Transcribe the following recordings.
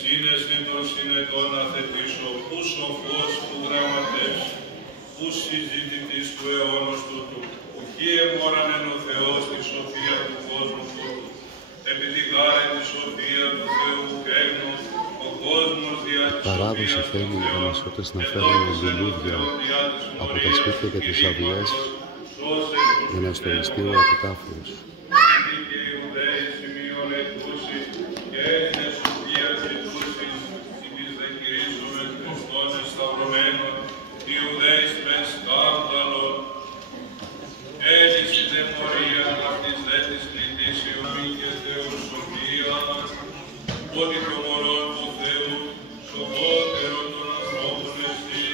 Σύνεστη των συνετών αθετήσω, που σοφός, που γραμματές, που συζητητής του αιώνος τούτου, που χι εμόρανεν ο Θεός τη σοφία του κόσμου τούτου, επειδή γάρε τη σοφία του Θεού καίγνω, ο κόσμος δια της σοφίας του Θεού, να φέρουν ζηλούδια από τα σπίτια και τις αυλές για να στολιστεί ο επιτάφιος. Ότι το μωρό του Θεού σοφότερο των ανθρώπων εστί,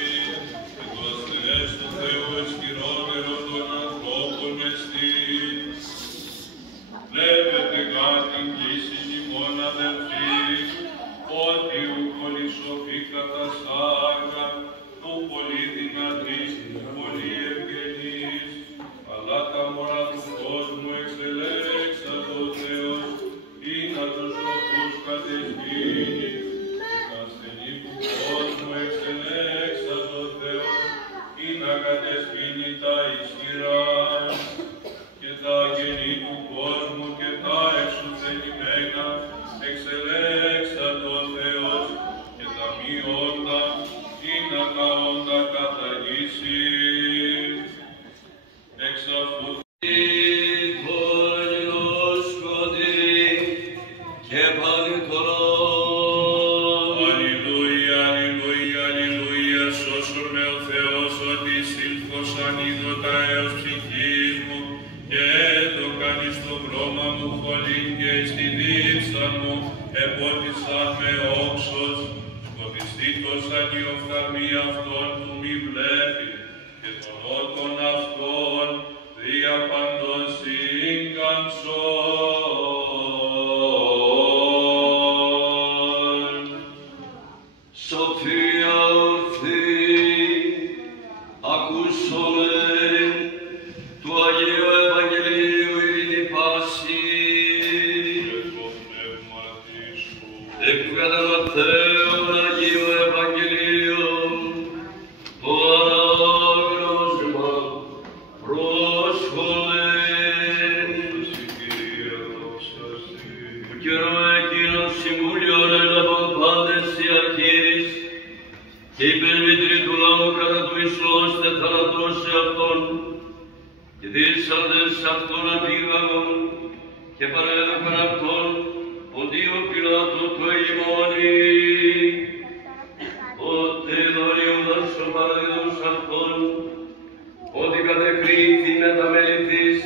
και το ασθενές του Θεού εσχυρότερο των ανθρώπων εστί. Βλέπετε κάτι κλήσεις ημών αδελφοί, ότι ου πολύ σοφή καταστάγα, ου πολύ δυνατής, πολύ ευγενής, αλλά τα μωρά του κόσμου εξελέξατο ο Θεός, ή να τους σοφούς κατεσχύνει, και τα ασθενή του κόσμου εξελέξατο ο Θεός, ή να κατεσχύνει τα ισχυρά, και τα αγενή του κόσμου και τα εξουθενημένα εξελέξατο ο Θεός, και τα μη όντα, ή να τα όντα καταργήσει. Εξ αυτού επότισαν με όξος, σκοτιστήτως αγιοφθαρμή αυτών που μη βλέπει, και των ότων αυτών δια παντός σύγκαμψον. Σοφία ορθή, ακούσομαι του Αγίου Ευαγγελίου ειρήνη πάση. Εκ του κατά Ματθαίον Αγίου Ευαγγελίου, το άγνωσμα πρόσχολεν. Του καιρό εκείνον συμβούλιον έλαβαν πάντες οι αρχίεις, και οι πρεσβύτεροι του λαού κατά του Ιησού ώστε θανατώσει αυτόν, και δίσαντες αυτόν επίγαγον, και παρέδωκαν αυτόν Ποντίου Πιλάτου του ηγεμόνη. Τότε τον Ιούδας ο παραδίδος αυτόν, ότι κατεκρίθη μεταμεληθής,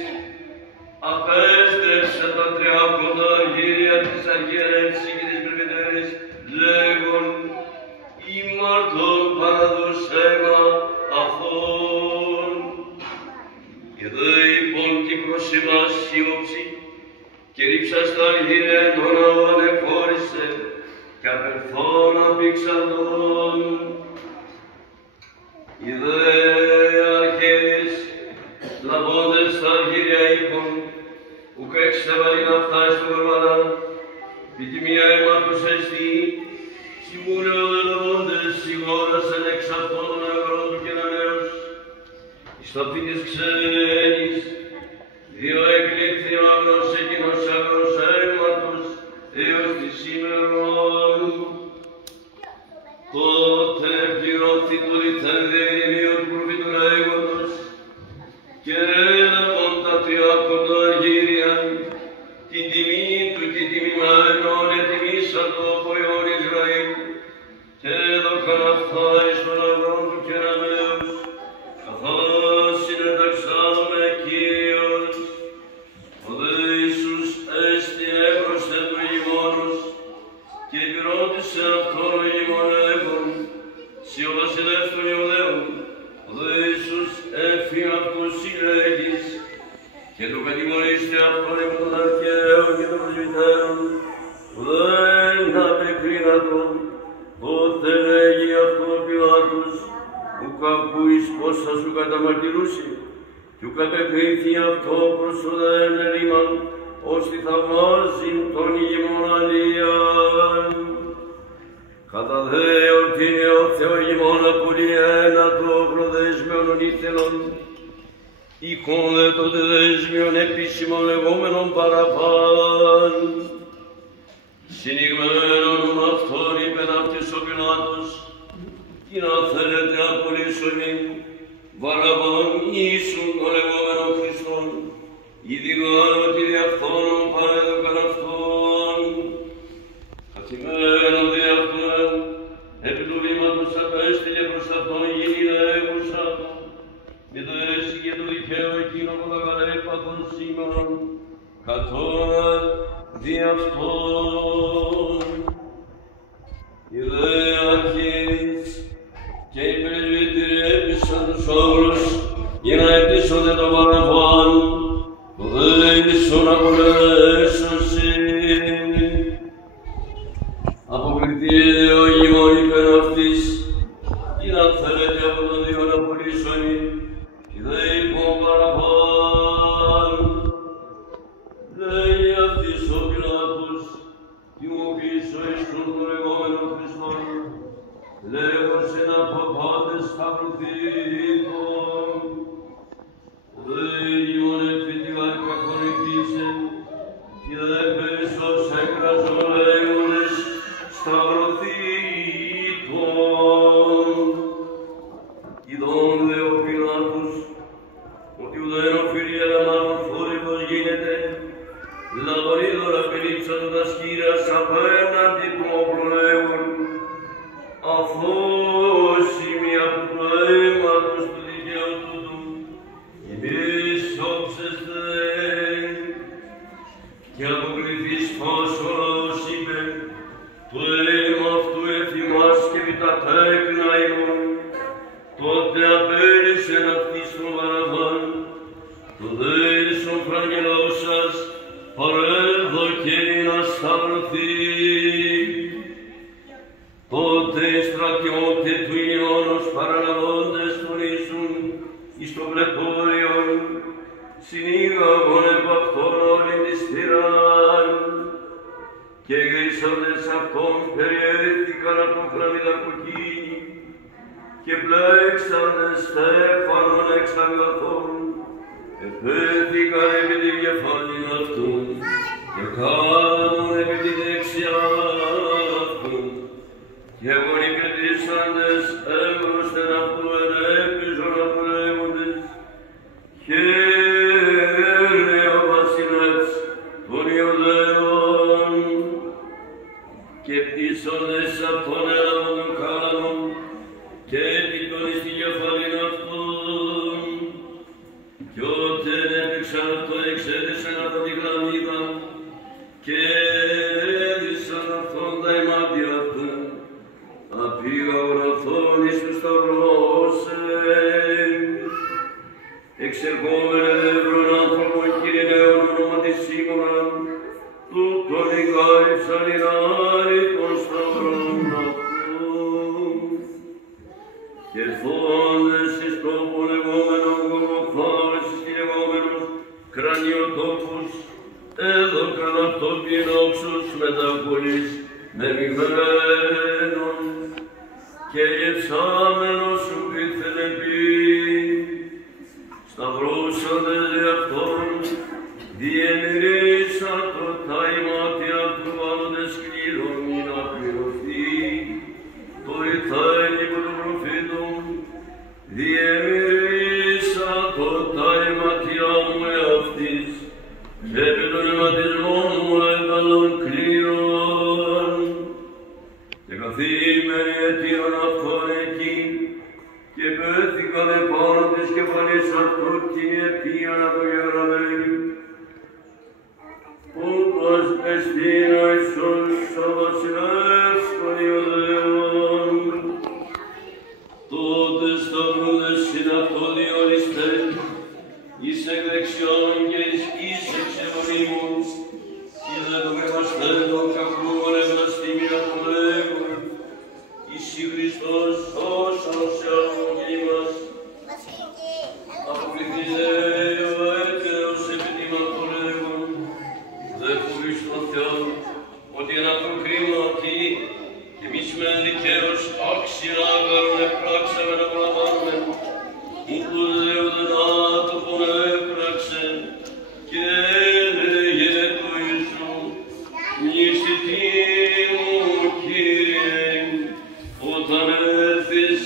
απέστρεψε τα 30 αργύρια της αρχιερέτης και της πρεσβυτέρης, λέγον, ημαρτών παραδοσέμα αυτόν. Και δε υπόν την προσημάς σύμμοψη, και ρίψας τα αργύρια των ναών εκχώρησε, και απελθόν απήξαντον. Οι δε αρχαίοι λαβώντες τα αργύρια είπαν, ουκ εξεβαλήν αυτά στο κορβανά, πητη μία αίματος εστί, συμβούλιο δε λαβώντες συγχώρασεν εξ αυτών των αγρών του Κεναναίους, εις ταπείνης ξένης, δύο εκλήφθη ο αγρός εκείνος αγρός αίματος έως τη σήμερον. Τότε πληρώθη το λιθέν διαγνημείο του προφήτου λέγοντος, και έλαβον τα 30 αργύρια, την τιμή του και τιμημένον ετιμήσαν το Φωιόν Ισραήλ, και έδωκαν αυτά εις των αγρών του Κεναναίους, καθώς συνέταξαμε Κύριος. Ο δε Ιησούς έστι έπροσθε του ηγεμόνος, και επιρώτησε αυτόν ο ηγεμόν λέγον, «Συ ο βασιλεύς των Ιουδαίων». Ο δε Ιησούς έφυγε αυτός συλλέγης, και το κατηγορήστε αυτόν υπό των αρχαίων και των πρεσβυτέρων, δεν απεκρίνατο. Τότε λέγει αυτό ο Πιλάτος, ουκ ακούεις πως θα σου καταμαρτυρούσε, κι ουκ απεκρίθη αυτό προς το δένε ρήμαν, ώστε θα βάζει τον ηγεμοναλίαν. κατά δέον Κύριε ο Θεό ημών απολυένα το προδέσμιον ήθελον, εικόν δε τότε δέσμιον επίσημον λεγόμενον παραπάν, συνηγμένον αυτόν είπεν αυτής ο Πιλάτος, τι να θέλετε απολύσω εμείς, Βαραβάν Ιησούν το λεγόμενο Χριστόν, ειδικάν ότι δι' αυτόν παρέδωκαν αυτόν. Καθημένον δι' αυτόν, επί του βήματος απέστειλε προς αυτόν γυναίγουσα, με το έσυ και το δικαίω εκείνο που τα καλέπατον σήμερον, κατώναν δι' αυτόν. Οι δε αρχίς και οι πρεσβύτεροι έπεισαν τους όρους για να ετήσονται το παραπάν, το δε ίσον απολέσωση. Αποκριθείτε ο γημών υπέρ αυτής, τι να θέλετε από το Δίο να πουλήσωνει, και δε είπον παραπάν. Λέει αυτής ο Πιλάτος, τι μου πίσω εις τον λεγόμενο Χριστόν, λέγος ένα παπάτες σταυρωθήτων. Δε γημών επίτηγαν κακορυκήσεν, και δε πέσος έκραζον λέγονες σταυρωθήτων. Ειδών δε ο Πιλάτος, ότι ουδέν οφείλει ελαμάνων θόρυβος γίνεται, λαβορίδωρα περίψαν τα σκύρας απέναντι του οπλονεύων, αφόσιμοι από το αίματος του δικαίου τούτου, εμείς όψεστε. Και αποκριθείς πως ο λαός είπε, το αίμα αυτού εφημάς και μη τα τέκνα ημών, τότε απέλυσεν αυτής τον Βαραβάν, το δέσον φραγγελό σας, παρέδωκε να σταυρωθεί. Τότε οι στρατιώτες του Ιλιώνος παραλαβώντες τον Ιησούν εις το πρετόριον, συνήγαγον επ' αυτόν όλην της θυράν, και γρίσαντες αυτόν περιέθηκαν απ' το χλαμιδακοκίνη, και πλέξαντες στέφανον εξ αγαθών, επέθηκαν επί την κεφάλην αυτούν, και κάνουν επί τη δεξιά αυτούν, και γονικετήσαντες έμπροσθεν αυτού ενέπιζον απολέμοντες, χαίρε ο βασιλεύς των Ιουδαίων, και πτήσοντες αυτόν έλαβον τον κάλαμον, και έπικτον εις την κεφάλην αυτόν, κι ότεν έπαιξαν αυτόν εξέδεσαν από την κλαμίδα, και έδισαν αυτόν τα αιμάτια αυτού, απήγα οραθών εις τους σταυρώσεν. Εξερχόμενε δεύρον άνθρωπον Κυριναίων ονόματι Σίμωνα, τούτον εγκάλυψαν οι νάροι των σταυρών αυτού. Και ερθόντες εις τόπον λεγόμενον Γολγοθά, εις λεγόμενος κρανιοτόπος, έδωκαν αυτόν την όξους μετακολλής μεμειμένον, και γευσάμενος σου ήθελε πει, σταυρώσαντες δι' αυτόν, διεμυρίσατο τα ημάτια του βάλλοντες σκλήρων μην να πληρωθεί, το ηθέλικο του προφήτων, διεμυρίσατο τα ημάτια μου εαυτής, και επί των αιματισμών μου έβαλον κλήρων, και καθήμενοι ετήρων αυτόν εκεί, μεν δικαίως άξια αγάρουν πράξαμε να προλαμβάνουμε, μου του Θεού δενάτοπον έπραξε και έλεγε του Ιησού, μνηστητή μου Κύριε, όταν έρθεις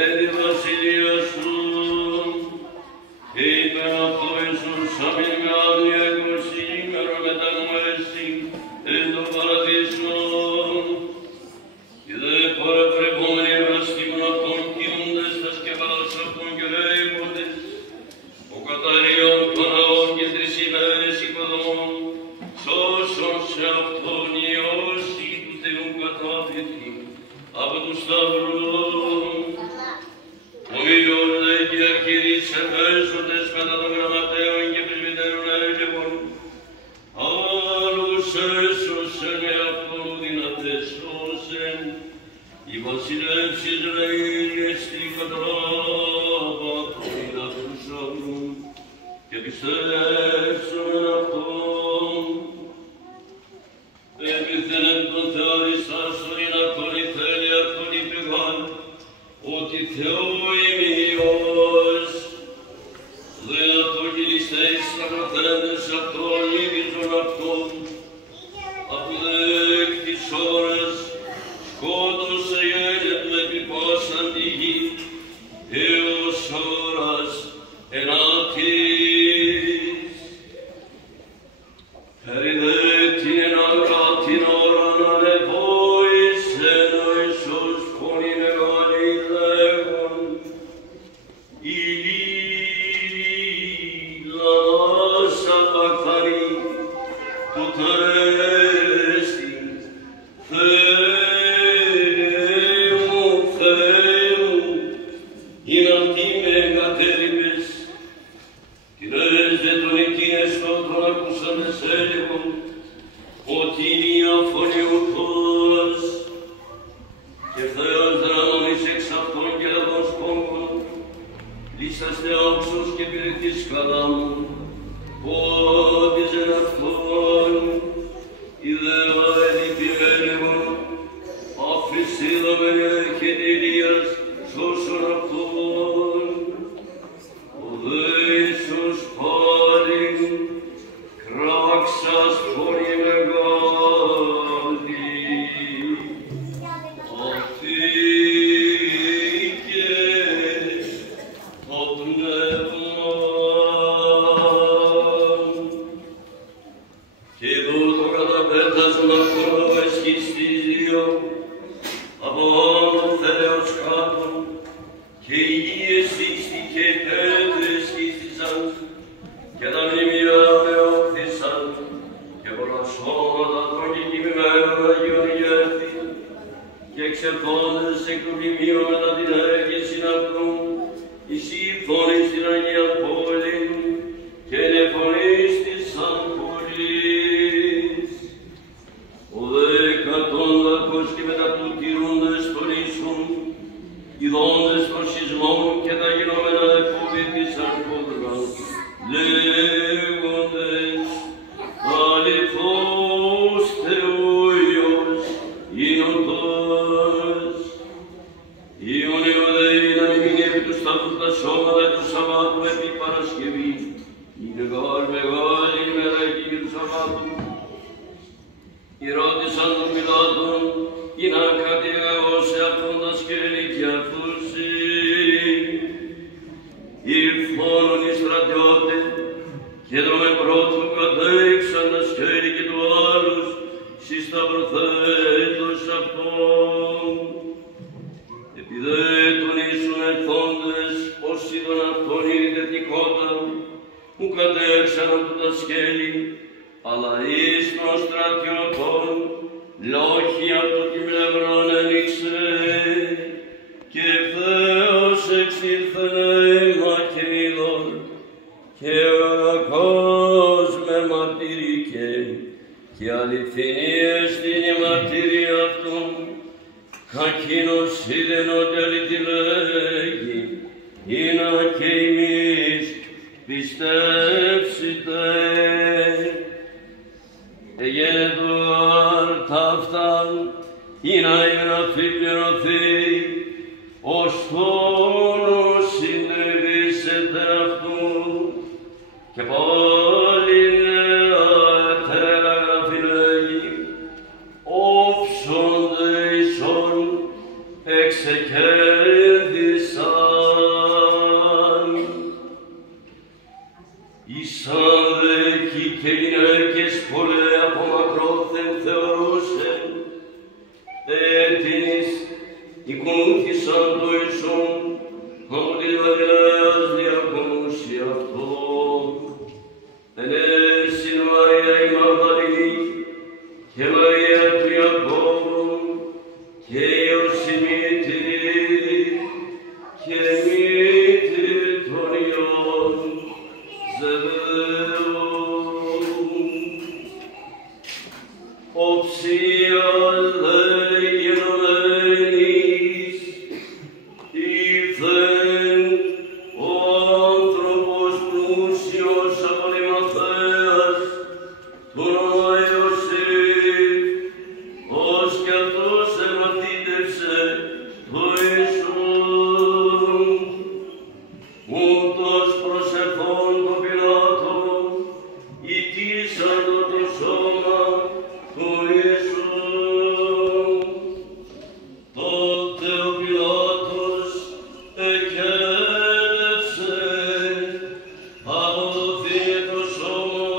εν τη βασιλεία σου. Και είπεν αυτό Ιησούς, αμήν με άνοια εγώ σήμερα μετά μου έσυ εν το παραδείσο. Και δε παραπρεπόμενοι βραστήμουν αυτών κοιμούντες τα σκευαλάς αυτών και λέγοντες, ο καταρίων των ναών και 3 ημέρες οικοδομών, σώσον σε αυτόν η όσοι του Θεού κατάφητη από του Σταυρού. Ο ήλιος δε και αρχιερείς εφέσοντες μετά των γραμματέων και πρεσβυτέρων έλεγον, άλλους έσωσεν εαυτόν δυνατές σώσεν, οι βασιλεύς Ισραήλ εστί κατάβατον είδα του Σταυρού και πιστεύσον αυτόν. Επιθένεν τον θεαριστάσον ειν αυτόν η θέλει αυτόν η πληγάν, ότι Θεό είμαι Υιός, δε αυτόν κυλιστέεις αγαθέντες αυτόν ήγησον αυτόν, αφού δε εκ της ώρας σκότωσε γένετ με πυπώσαν τη γη, έως ώρας ενάτης. Περιδέ την εναγρά την ώραν ανεβόησεν ο Ιησούς φωνή μεγάλη λέγον, λαμά σαπαχθανή του Θεέστη, Θεέ μου, ειν αυτοί με εγκατέλειπες. Τινές δε τον εκείνες τον ακούσαντες έλεγον, ότι είναι η αφωνή ουτός, και Θεός δράμονης εξ αυτών και λαβών σπόγκων, λύσαστε όξος και πυρετής καλά μου, πόντιζεν αυτόν, ιδέα ελυπημένεγον, αφησίδαμεν έρχεται Ηλίας, σώσον αυτόν. Ο δε Ιησούς πάλιν, κράξας φωνή μεγάλη, αφήκε το πνεύμα. Και εδώ το καταπέτασμα αυτόν εσχιστής δύο, από άμμον θέλεως κάτω, και η γη εσύστη και οι πέτρες σχίστησαν, και τα μνημεία με όχθησαν, και πολλά σώματα των κεκοιμημένων Αγίων γέρθη, και εξελθόντες εκ του μνημείου μετά την έρχεσιν αυτού, εισήλθον στην Αγία πόλη, και νεφωνίστησαν πολλοίς. Ο δε εκατόνταρχος και μετά του τηρούντες τον ίσον, ειδώντες τον σεισμόν και τα γινόμενα εφοβήθησαν φόντραν, λέγοντες, αληθώς Θεόιος ίνοντος. Ιον Ιουδαίοι να μην επί του σταυρού τα σώματα του Σαββάτου επί Παρασκευή, είναι γάρ μεγάλη ημέρα εκεί του Σαββάτου. Ρώτησαν τον Πιλάτον, ή να κατηγαγώσει αυτόν τα σκέλη και αρθούσι. Ήρθον οι στρατιώτες, και δρόμεν πρώτου κατέξαν τα σκέλη και του άλλους, συσταυρωθέντος αυτόν. Επειδή τον ήσουν ελθόντες, ως είδον αυτόν η ρητευτικότα, που κατέξαν από τα σκέλη, αλλά εις των στρατιωτών, λόγοι από την πλευρόν ένοιξε, και ευθέως εξήλθεν αίμα και είδον, και ορακός με μαρτυρήκε, και αληθινή εστιν η μαρτυρία αυτών, κακίνος είδεν ότι αληθι λέγει, είναι και εμείς πιστεύσετε. Εγένετο ταύταν, ή να πληρωθεί, ως τόνος συντριβήσετε αυτού, και πάλι νέα τέρα γραφή λέγει, όψονται ίσον εξεκέρδισαν. Ήσαν δε και γυναίκες πολλές από μακρόθεν θεωρούσεν, έτινης οικονούθησαν το ίσον, από την Γαλιλαίας διακονούσι αυτό. Ενέσιν Μαρία η Μαγδαληνή, και Μαρία του Ιακώβου, και Ιωσημήτρη, και μήτρη των Υιών Ζεβδαίου. Οψία λέει γενομένης, ήρθεν ο άνθρωπος πλούσιος από Λιμαθέας, του όνομα Ιωσήφ, ως κι αυτός εμαθήτευσε το Ιησούν. Ούτως προσεχών το Πιλάτο, ητήσαντο το σώμα του Ιησούν. Τότε ο Πιλάτος εκέλευσε αποδοθεί το σώμα,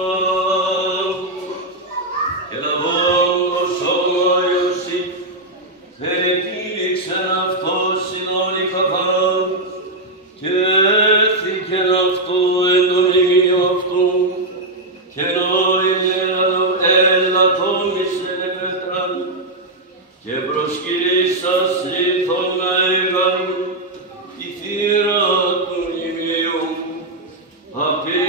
και λαβών το σώμα Ιωσήφ, ενετύλιξεν αυτός συνόλικα χαρά, και έθηκεν αυτό εν το μνημείο αυτού, και ελαττόμησεν επέτραν, και προσκυνήσας ήλθον μέγαν η θύρα του μνημείου απήλθεν.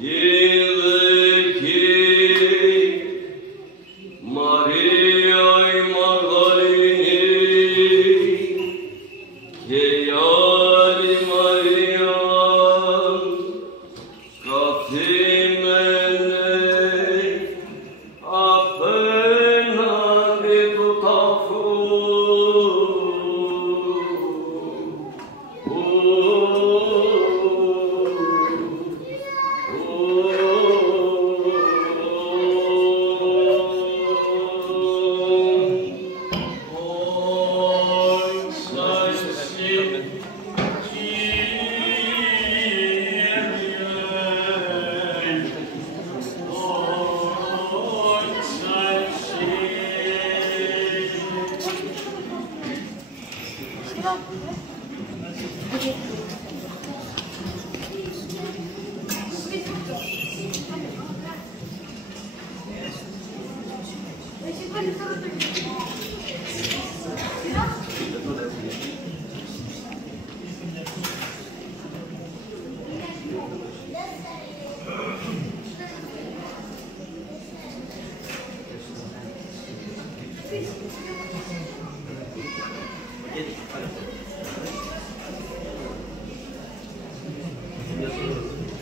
Είδε Κύριε Μαρία η Μαγδαληνή και η άλλη Μαρία καθήμενε απέναντι του τάφου.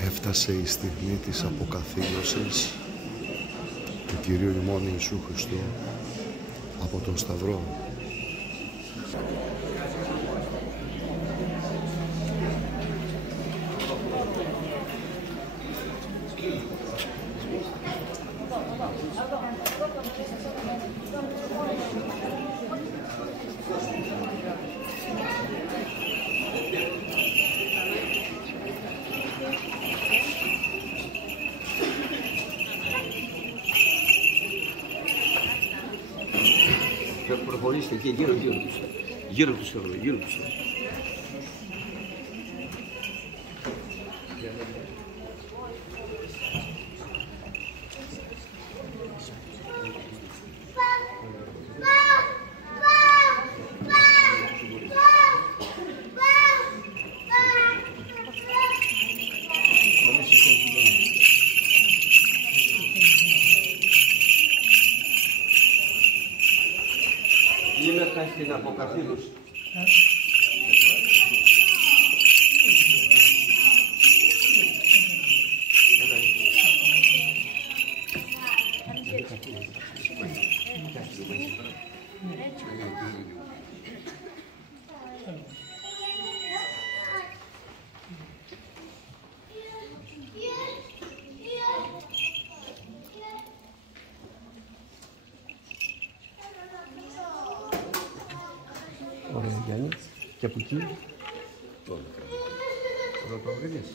Έφτασε η στιγμή της αποκαθήλωσης του Κυρίου ημών Ιησού Χριστού από τον Σταυρό. Προχωρήστε και γύρω τους. Γύρω τους. Είναι στην αποκαθήλωση. Ωραία, Γιάννη. Και από εκεί. Εδώ το βρήκες.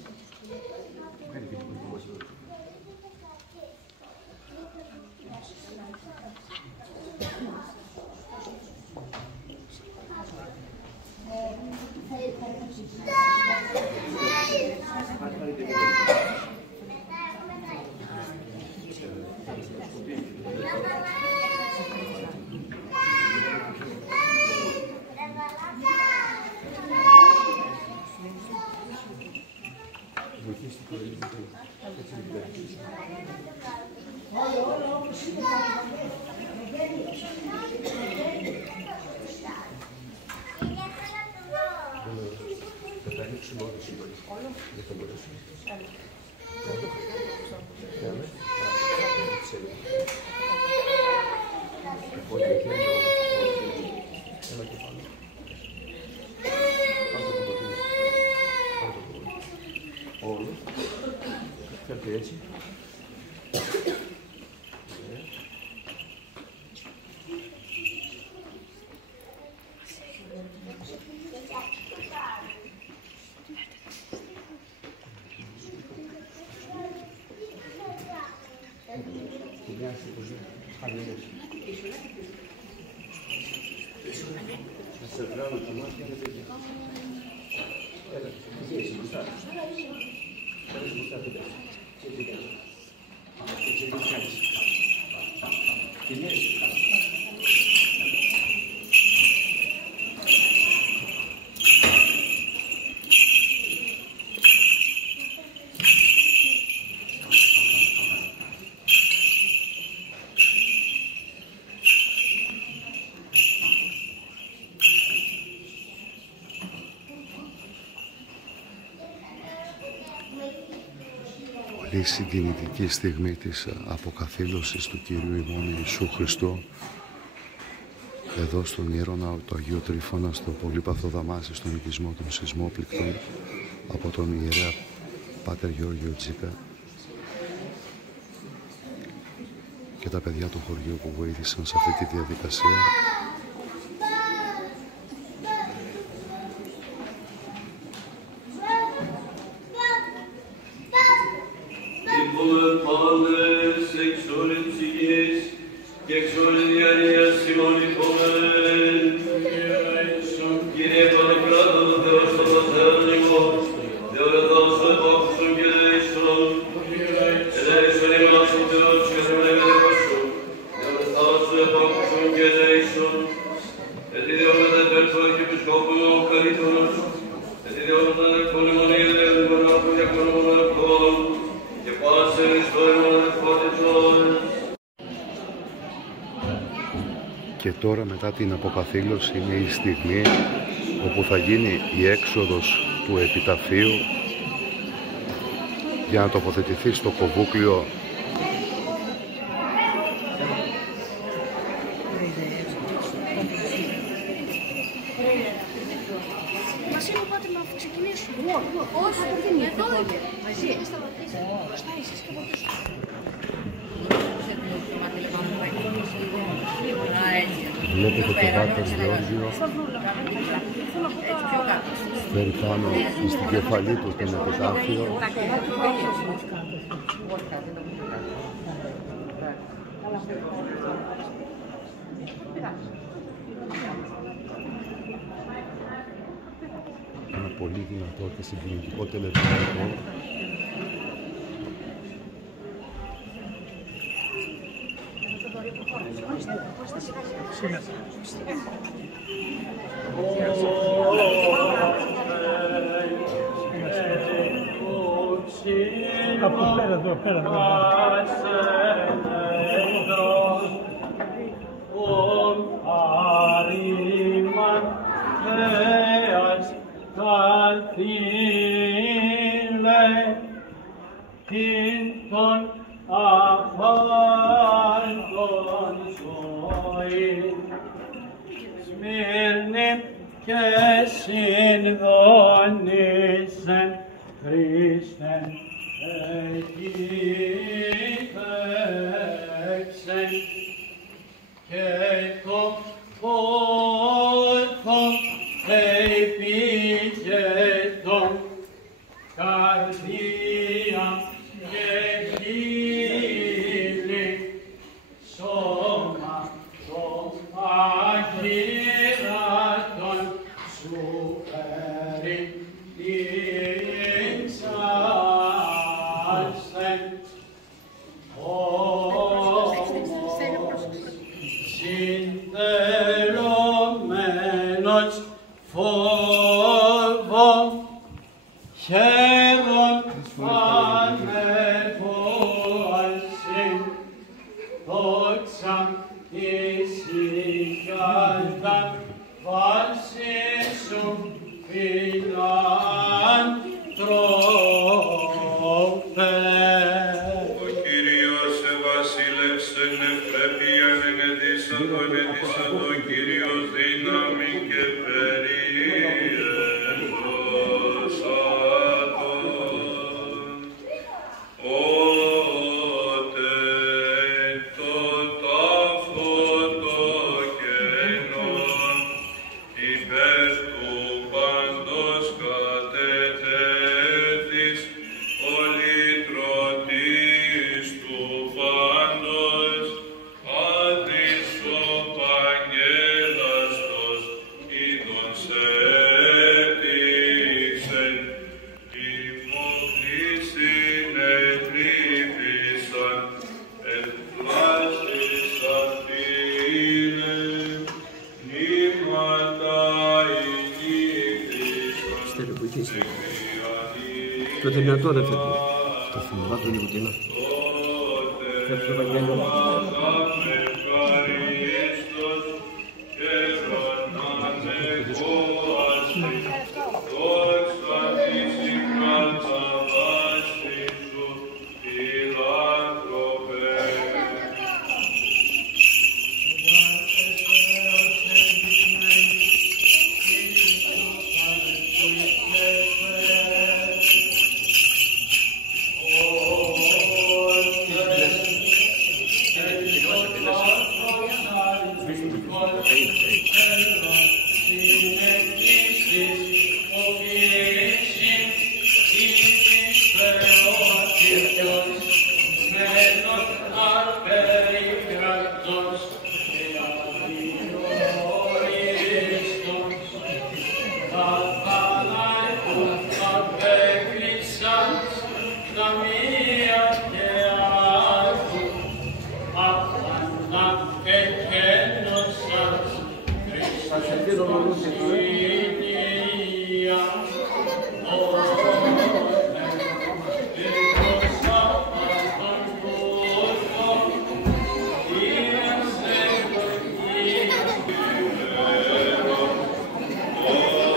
Έτσι. Η συγκινητική στιγμή της αποκαθήλωσης του Κυρίου ημών Ιησού Χριστού εδώ στον Ιερό Ναό του Αγίου Τρίφωνα στο Πολύπαθο Δαμάσι, στον οικισμό των σεισμόπληκτων από τον Ιερέα Πάτερ Γιώργιο Τζίκα και τα παιδιά του χωριού που βοήθησαν σε αυτή τη διαδικασία. Και τώρα μετά την αποκαθήλωση είναι η στιγμή όπου θα γίνει η έξοδος του επιταφείου για να τοποθετηθεί στο κοβούκλιο Μας είναι πότε να ξεκινήσουμε. Όχι, δεν είναι εδώ. Μαζί. Μπροστά εσείς και από πίσω. Βλέπετε το Πάτερ Γεώργιο φέρει πάνω στην κεφαλή του τον επιτάφιο. Ένα πολύ δυνατό και συγκινητικό τελετουργικό. Από πέρα εδώ, πέρα εδώ. Τον αφάντο Σμύρνη και συνδόνησεν Χριστεν εκείχεξεν και το πόρθο επικέτων καρδία και χείλη σώμα των αγύρατων σου περιτύξασεν. Συντελωμένος φόβο χαίρον ανεβόασιν δόξα εις ηγάτα βάση σου φιλάνθρωπε. Ο Κύριος βασίλευσεν ευπρέπειαν ενεδίσαντο, ενεδίσαντο, ο Κύριος δύναμη και περιέδωσατον. Ότε το τάφο το κενόν υπέρ του πάντος κατετέθης, ο λυτρωτής του πάντος, άδης ο παγγέλαστος, είδον σε έπηξεν, υπόκλησιν ετρύπησαν, εφλάσσισαν φίλε, νήματα ηγήθησαν, Στέλιο, βοηθήστε. Το δυνατό ρε φέτο. Το θυμάμαι. Βάζω λίγο κοινά. Φέτο το Ευαγγέλιο.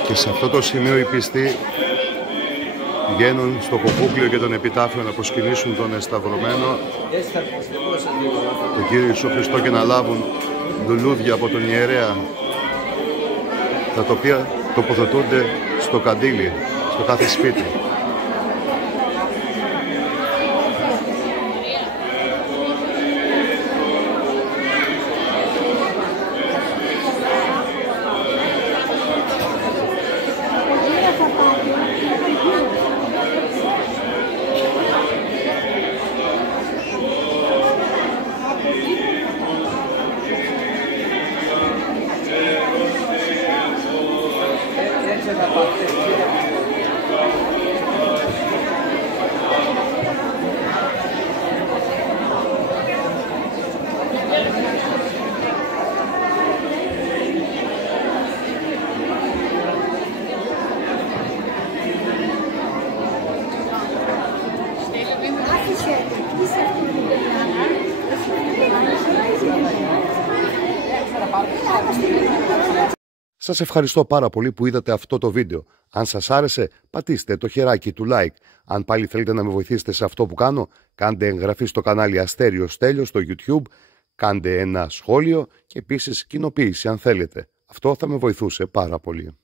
Και σε αυτό το σημείο οι πιστοί βγαίνουν στο κοπούκλιο και τον επιτάφιο να προσκυνήσουν τον εσταυρωμένο, τον Κύριο Ιησού Χριστό, και να λάβουν λουλούδια από τον ιερέα, τα οποία τοποθετούνται στο καντήλι, στο κάθε σπίτι. Σας ευχαριστώ πάρα πολύ που είδατε αυτό το βίντεο. Αν σας άρεσε, πατήστε το χεράκι του like. Αν πάλι θέλετε να με βοηθήσετε σε αυτό που κάνω, κάντε εγγραφή στο κανάλι Αστέριος Στέλιος στο YouTube, κάντε ένα σχόλιο και επίσης κοινοποίηση αν θέλετε. Αυτό θα με βοηθούσε πάρα πολύ.